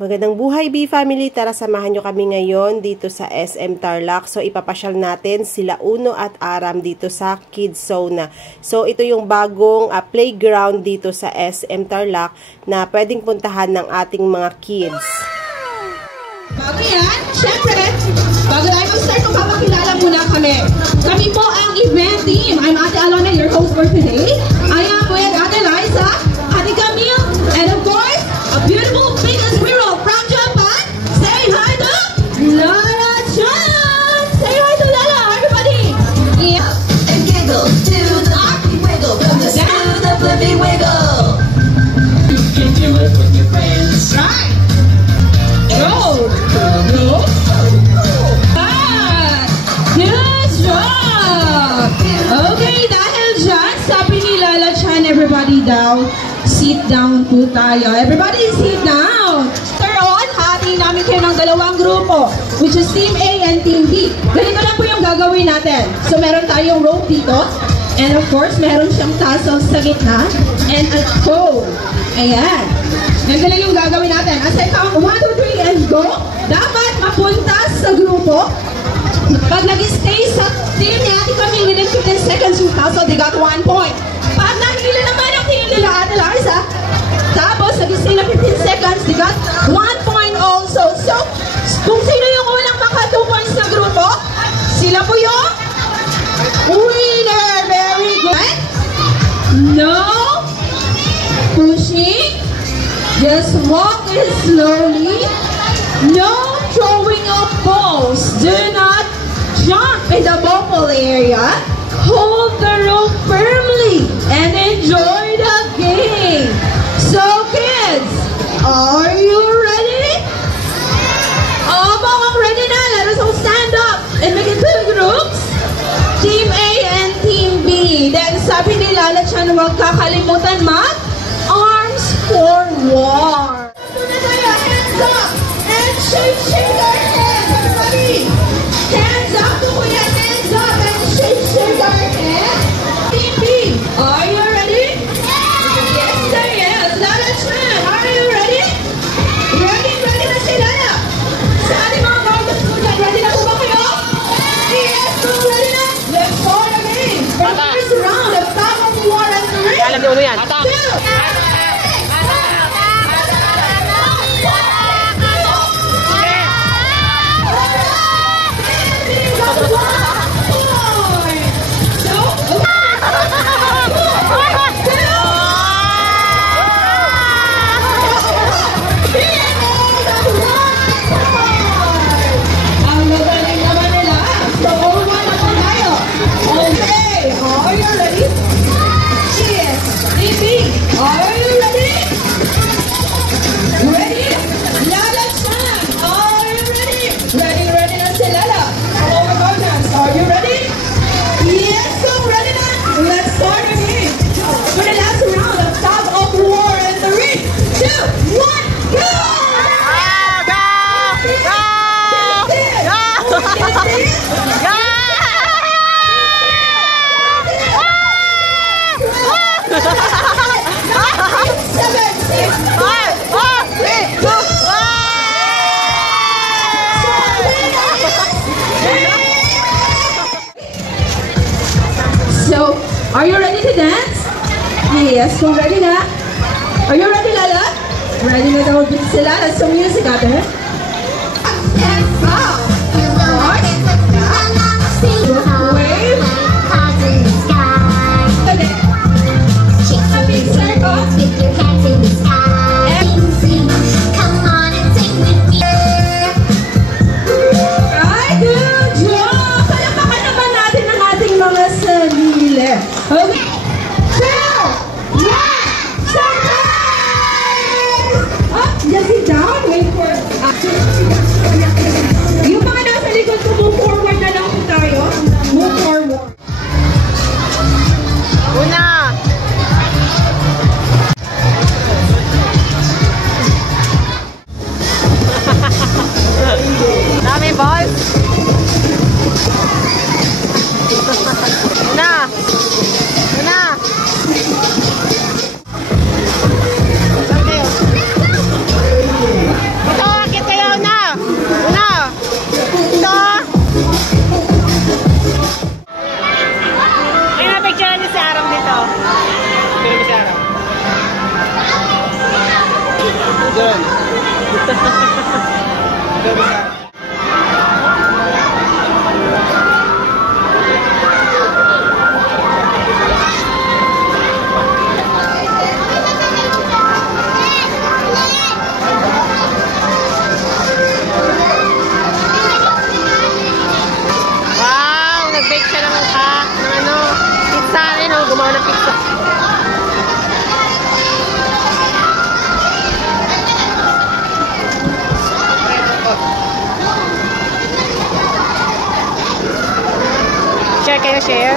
Magandang buhay, B-Family! Tara, samahan nyo kami ngayon dito sa SM Tarlac. So, ipapasyal natin sila Uno at Aram dito sa Kids Zone. So, ito yung bagong playground dito sa SM Tarlac na pwedeng puntahan ng ating mga kids. Bago yan, syempre, bago tayo mag-start, magpapakilala muna kami. Kami po ang event team. I'm Ate Alona, your host for today. I am with Ate Liza, Ate Camille, and of course, a beautiful big squirrel from Japan. Say hi to Lala Chan! Say hi to Lala, everybody! Yeah. And giggle to the army wiggle, from the to the flippy wiggle. You can do it with your friends. Right! Go! Go! Good job! Okay, dahil dyan, sabi ni Lala Chan, everybody down. Sit down po tayo. Everybody sit down. Later on, hati namin kayo ng dalawang grupo, which is Team A and Team B. Ganito lang po yung gagawin natin. So, meron tayong rope dito. And of course, meron siyang tassel sa gitna. And a toe. Ayan. Ganito lang yung gagawin natin. As I count 1, 2, 3, and go. Dapat mapunta sa grupo. Pag nag-stay sa team ni Ate Camille within 15 seconds yung tassel, they got 1 point. Pag nahila naman ang team nila Ate Liza, tapos nag-stay na 15 seconds, they got 1 point also. So, kung sino yung unang maka 2 points na grupo, sila po yung winner. Very good. No pushing. Just walk it slowly. No throwing of balls. Do not jump in the bubble area. Hold the rope firmly and enjoy the game. So kids, are you ready? I'm ready na. Let us all stand up and make it two groups. Team A and Team B. Then sabi ni Lala Chan, huwag kakalimutan arms forward. Hands up and shake our hands, everybody. Hands up, kuya. Hands up and shake our hands. Team B, are you ready? Yes, sir, yes. Lala Chan, are you ready? Ready na si Lala. Sa ating mga garden student, ready na po ba kayo? Yes, so ready na. Let's start again. For the first round of tug of war and the ring. Alam niyo yan. 2. So, are you ready to dance? Yes, so ready na? Are you ready, Lala? Ready na daw din sila. Let's some music out there. Hands up! Wave! Stick your hands in the sky and sing. Come on and sing with me. Ay, good job! Palakpakan naman natin ang ating mga sarili. Okay. 2, 1, surprise! Up, just sit down. Wait for Nag-bake siya ng ano, pizza rin, oh, gumawa ng pizza. Share kayo, share.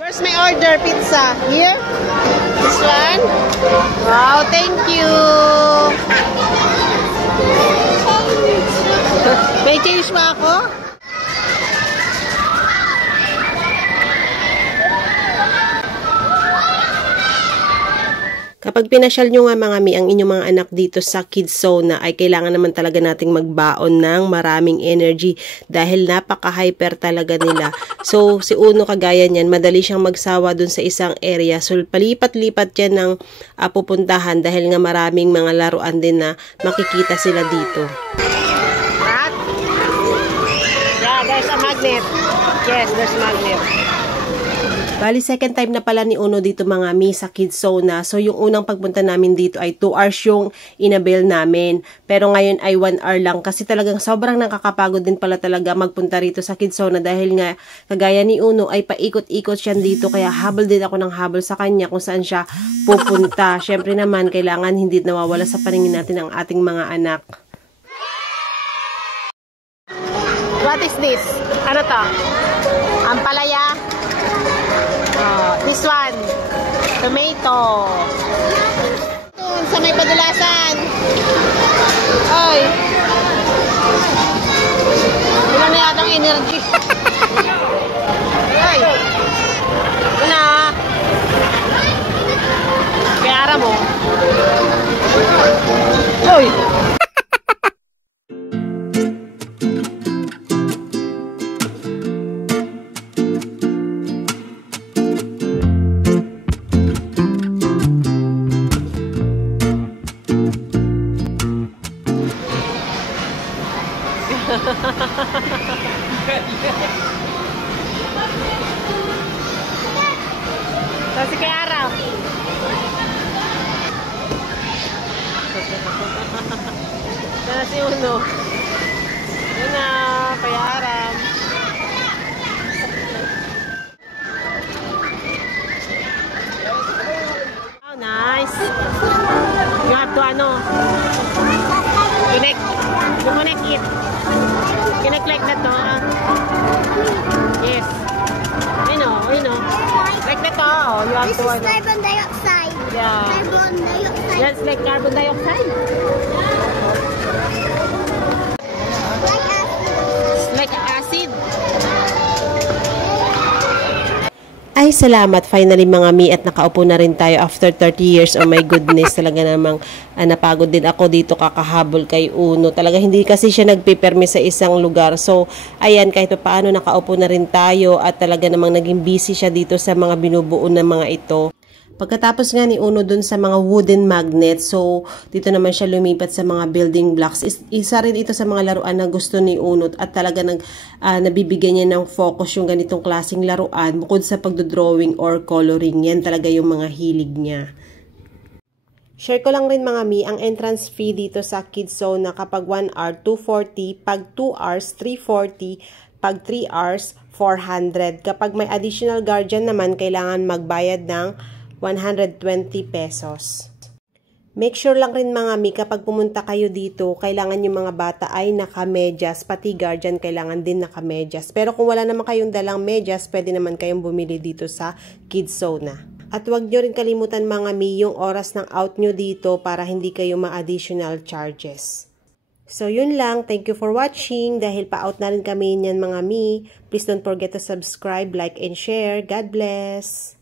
Where's my order? Pizza? Here? This one? Wow, thank you. May change pa ako? Kapag pinasyal nyo nga mga mi ang inyong mga anak dito sa Kids Zone ay kailangan naman talaga nating magbaon ng maraming energy dahil napaka-hyper talaga nila. So, si Uno kagaya niyan, madali siyang magsawa dun sa isang area. So, palipat-lipat yan ng pupuntahan dahil nga maraming mga laruan din na makikita sila dito. Yeah, there's a magnet. Yes, there's a magnet. Bali, second time na pala ni Uno dito mga mi sa Kids Zone. So, yung unang pagpunta namin dito ay 2 hours yung inabil namin. Pero ngayon ay 1 hour lang kasi talagang sobrang nakakapagod din pala talaga magpunta rito sa Kids Zone dahil nga kagaya ni Uno ay paikot-ikot siya dito kaya habol din ako ng habol sa kanya kung saan siya pupunta. Syempre naman, kailangan hindi nawawala sa paningin natin ang ating mga anak. What is this? Ano to? Ampalaya? This one, tomato. Ito, sa may padulasan. Ay. Wala na yatang energy. Ay. Ito na. Kaya ara mo. Uy. Kasi kay Araw. Sana si Uno. Yun na, kay Araw. Oh, nice. You have to connect. You connect it. Connect like that, no? Yes. I know. Like that, oh. You have This to, is carbon dioxide. Yeah. Carbon dioxide. That's like carbon dioxide. Like acid. Like acid. Ay, salamat. Finally, mga mi, at nakaupo na rin tayo after 30 years. Oh my goodness, talaga namang napagod din ako dito kakahabol kay Uno. Talaga hindi kasi siya nagpipermi sa isang lugar. So, ayan, kahit pa paano nakaupo na rin tayo at talaga namang naging busy siya dito sa mga binubuo na mga ito. Pagkatapos nga ni Uno dun sa mga wooden magnet, so dito naman siya lumipat sa mga building blocks. Isa rin ito sa mga laruan na gusto ni Uno at talaga nabibigyan niya ng focus yung ganitong klaseng laruan bukod sa pagdodrawing or coloring. Yan talaga yung mga hilig niya. Share ko lang rin mga mi, ang entrance fee dito sa Kids Zone na kapag 1 hour, 240, pag 2 hours, 340, pag 3 hours, 400. Kapag may additional guardian naman, kailangan magbayad ng 120 pesos. Make sure lang rin mga mi, kapag pumunta kayo dito, kailangan yung mga bata ay naka-medyas, pati guardian kailangan din naka-medyas. Pero kung wala naman kayong dalang medyas, pwede naman kayong bumili dito sa Kids Zone. At huwag nyo rin kalimutan mga mi, yung oras ng out nyo dito para hindi kayo ma-additional charges. So yun lang, thank you for watching. Dahil pa-out na rin kami niyan mga mi, please don't forget to subscribe, like, and share. God bless!